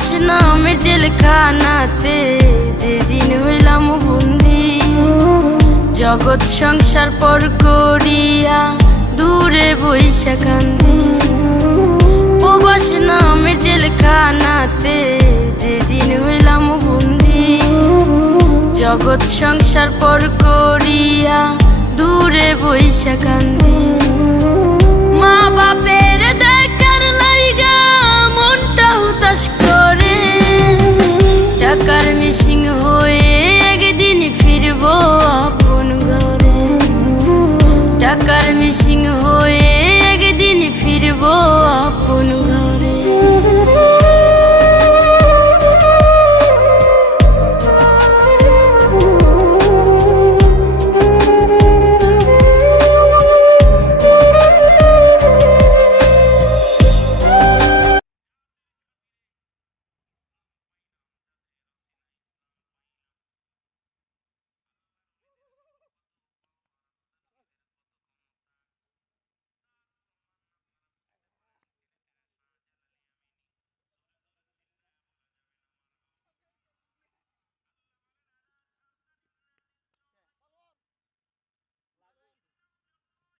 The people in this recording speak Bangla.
প্রবাস নামে জেলখানাতে যেদিন হইলাম বন্দি, জগৎ সংসার পর করিয়া দূরে বইসা কান্দি। প্রবাস নামে জেলখানাতে যেদিন হইলাম বন্দি, জগৎ সংসার পর করিয়া দূরে বইসা কান্দি। মা বাপে